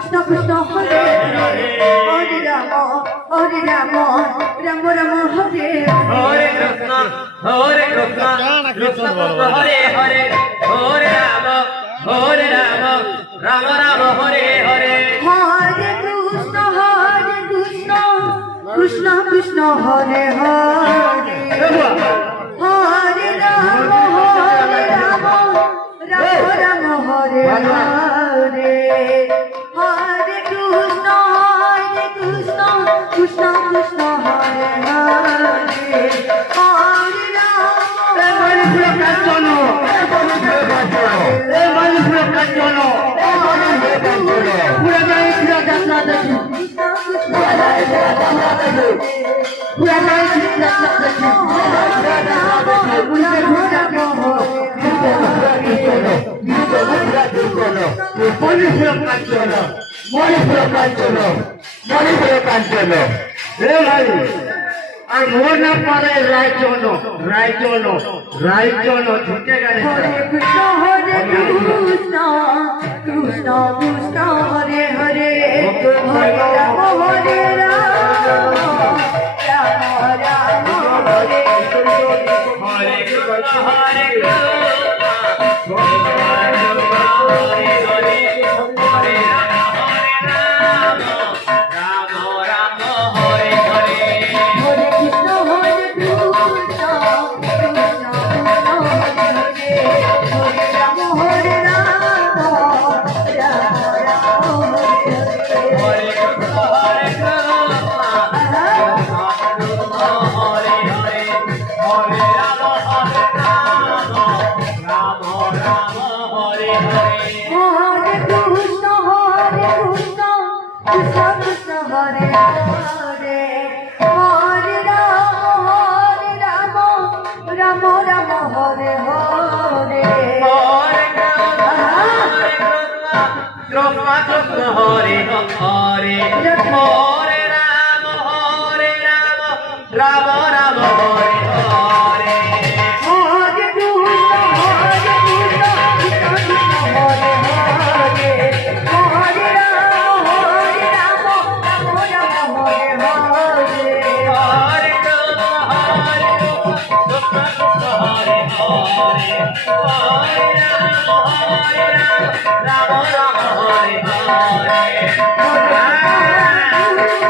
কৃষ্ণ কৃষ্ণ হরে হরে হরে রাম রাম রাম হরে হরে কৃষ্ণ কৃষ্ণ কৃষ্ণ হরে হরে হরে রাম রাম রাম হরে হরে হরে কৃষ্ণ কৃষ্ণ কৃষ্ণ হরে হরে হরে রাম রাম রাম হরে হরে হরে কৃষ্ণ কৃষ্ণ কৃষ্ণ হরে হরে হরে আর মোর না পারে রায়চন ঝুঁকে গেলে হরে কৃষ্ণ কৃষ্ণ কৃষ্ণ হরে হরে হরে রাম হরে রাম রাম রাম হরে হরে কৃষ্ণ হরে হরে হরে রাম রাম রাম হরে হরে হরে কৃষ্ণ কৃষ্ণ কৃষ্ণ হরে হরে হরে রাম হরে রাম রাম রাম হরে হরে হরে কৃষ্ণ হরে হরে হরে রাম রাম রাম হরে হরে হরে কৃষ্ণ কৃষ্ণ কৃষ্ণ হরে হরে হরে রাম রাম রাম হরে হরে হরে কৃষ্ণ কৃষ্ণ হরে হরে হরে রাম রাম রাম হরে হরে হরে কৃষ্ণ কৃষ্ণ কৃষ্ণ হরে হরে হরে রাম রাম রাম হরে হরে হরে কৃষ্ণ কৃষ্ণ হরে হরে হরে রাম রাম হরে হরে